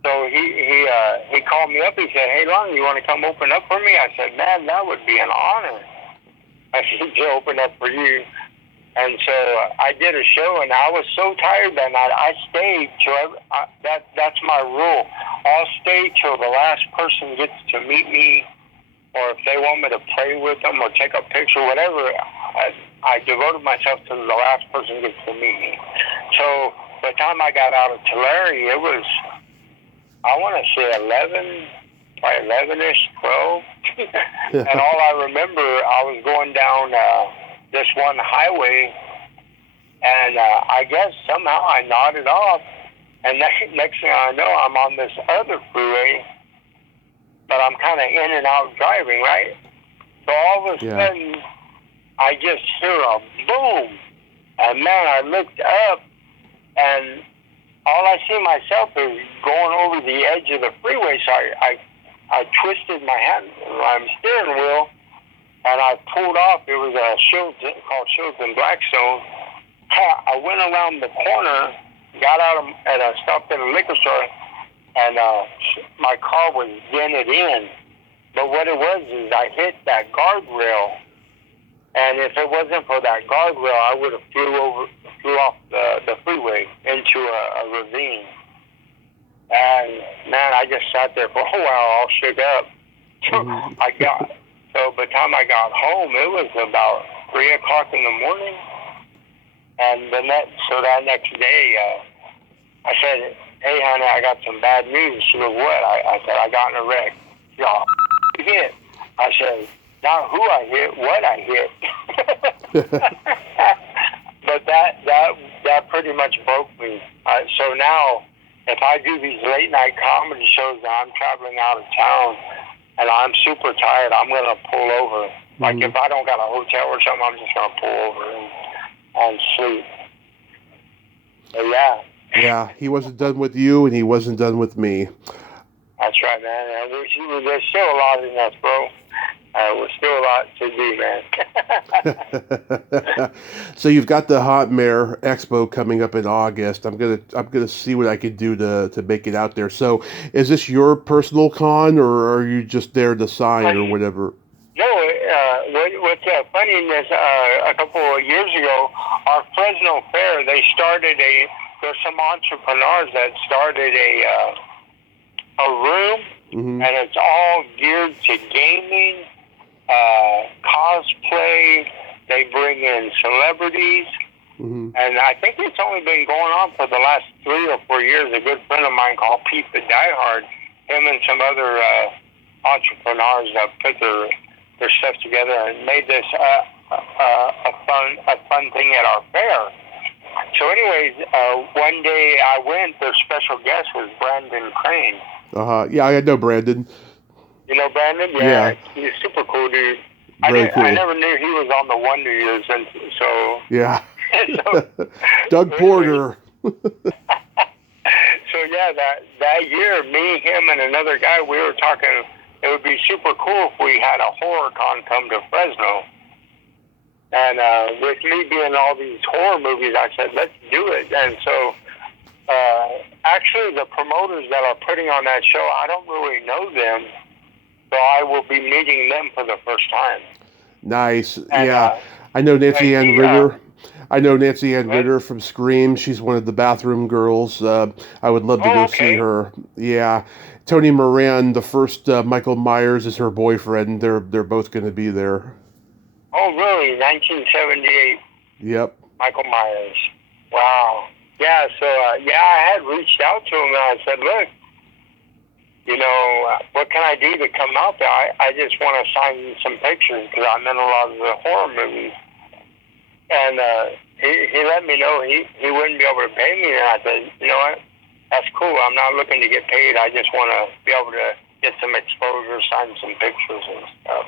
So he called me up. He said, hey, Lonnie, you want to come open up for me? I said, man, that would be an honor. I said, to open up for you. And so I did a show, and I was so tired that night, I stayed till that's my rule. I'll stay till the last person gets to meet me, or if they want me to play with them or take a picture, whatever. I devoted myself to the last person gets to meet me. So by the time I got out of Tulare, it was, I want to say 11-ish, 12. And all I remember, I was going down this one highway, and I guess somehow I nodded off, and next thing I know, I'm on this other freeway, but I'm kind of in and out driving, right? So all of a sudden, I just hear a boom, and man, I looked up, and all I see myself is going over the edge of the freeway, so I twisted my hand on my steering wheel, and I pulled off. It was a Shields, called Shields and Blackstone, I went around the corner, got out and I stopped at a liquor store, and my car was dented in. But what it was is I hit that guardrail, and if it wasn't for that guardrail, I would have flew off the freeway into a ravine. And man, I just sat there for a while, all shook up. Mm-hmm. So by the time I got home, it was about 3:00 in the morning. And that next day, I said, "Hey, honey, I got some bad news." She goes, "What?" I said, "I got in a wreck." She goes, "Oh, hit?" I said, "Not who I hit, what I hit." But that pretty much broke me. So now, if I do these late night comedy shows and I'm traveling out of town and I'm super tired, I'm gonna pull over. Mm-hmm. Like if I don't got a hotel or something, I'm just gonna pull over and sleep. So yeah. Yeah, he wasn't done with you, and he wasn't done with me. That's right, man. There's still a lot in us, bro. There's still a lot to do, man. So you've got the Hot Mare Expo coming up in August. I'm gonna see what I can do to make it out there. So is this your personal con, or are you just there to sign or whatever? No, what's funny is a couple of years ago, our Fresno Fair, there's some entrepreneurs that started a room, mm-hmm. and it's all geared to gaming, cosplay. They bring in celebrities, mm-hmm. and I think it's only been going on for the last 3 or 4 years. A good friend of mine called Pete the Diehard, him and some other entrepreneurs that put their stuff together and made this a fun thing at our fair. So anyways, one day I went, their special guest was Brandon Crane. Yeah, I know Brandon. You know Brandon? Yeah. He's super cool, dude. Very cool. I never knew he was on the Wonder Years, and so... Yeah. So, Doug Porter. So yeah, that year, me, him, and another guy, we were talking, it would be super cool if we had a horror con come to Fresno. And with me being all these horror movies, I said, let's do it. And so, actually, the promoters that are putting on that show, I don't really know them, so I will be meeting them for the first time. Nice. And, yeah. I know Nancy Ann Ritter. I know Nancy Ann Ritter from Scream. She's one of the bathroom girls. I would love to go see her. Yeah. Tony Moran, the first Michael Myers, is her boyfriend. They're both going to be there. Oh, really? 1978. Yep. Michael Myers. Wow. Yeah, so, I had reached out to him, and I said, look, what can I do to come out there? I just want to sign some pictures because I'm in a lot of the horror movies. And he let me know he wouldn't be able to pay me, and I said, you know what? That's cool. I'm not looking to get paid. I just want to be able to get some exposure, sign some pictures and stuff.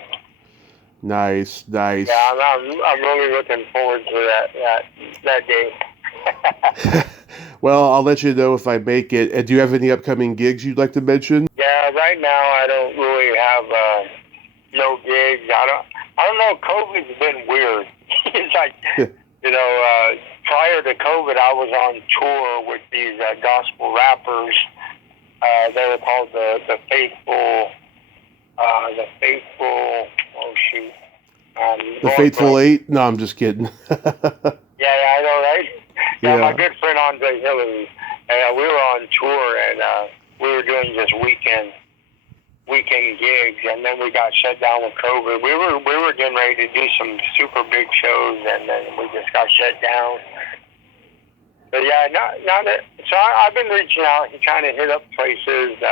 Nice. Yeah, I'm really looking forward to that day. Well, I'll let you know if I make it. And do you have any upcoming gigs you'd like to mention? Yeah, right now I don't really have no gigs. I don't know. COVID's been weird. It's like prior to COVID, I was on tour with these gospel rappers. They were called the Faithful. Oh shoot. The Faithful Eight? No, I'm just kidding. Yeah, I know, right? Yeah. My good friend Andre Hillary, we were on tour, and we were doing just weekend gigs, and then we got shut down with COVID. We were getting ready to do some super big shows, and then we just got shut down. But yeah, so I've been reaching out and trying to hit up places.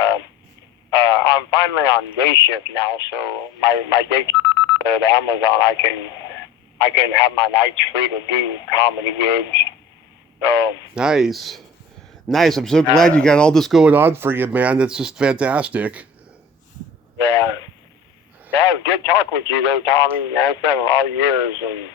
I'm finally on day shift now, so my day shift at Amazon, I can have my nights free to do comedy gigs. So nice. I'm so glad you got all this going on for you, man. That's just fantastic. Yeah, it was good talk with you, though, Tommy. It's been a lot of years, and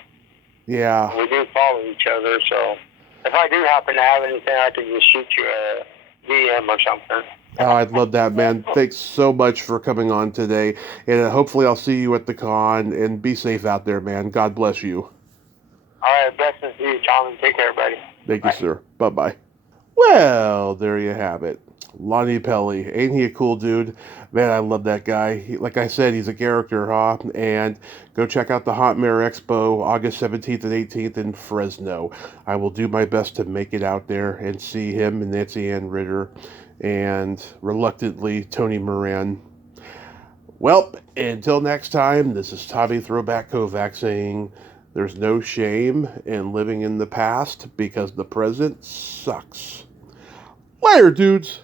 yeah, we do follow each other. So if I do happen to have anything, I can just shoot you a DM or something. Oh, I'd love that, man. Thanks so much for coming on today. And hopefully I'll see you at the con. And be safe out there, man. God bless you. All right, blessings to you, Tom. Take care, buddy. Thank you, Bye. sir. Bye-bye. Well, there you have it. Lonnie Pelley. Ain't he a cool dude? Man, I love that guy. Like I said, he's a character, huh? And go check out the Hot Mare Expo August 17th and 18th in Fresno. I will do my best to make it out there and see him and Nancy Ann Ritter and reluctantly Tony Moran. Well, until next time, this is Tommy Throwback Kovac saying there's no shame in living in the past because the present sucks. Later, dudes.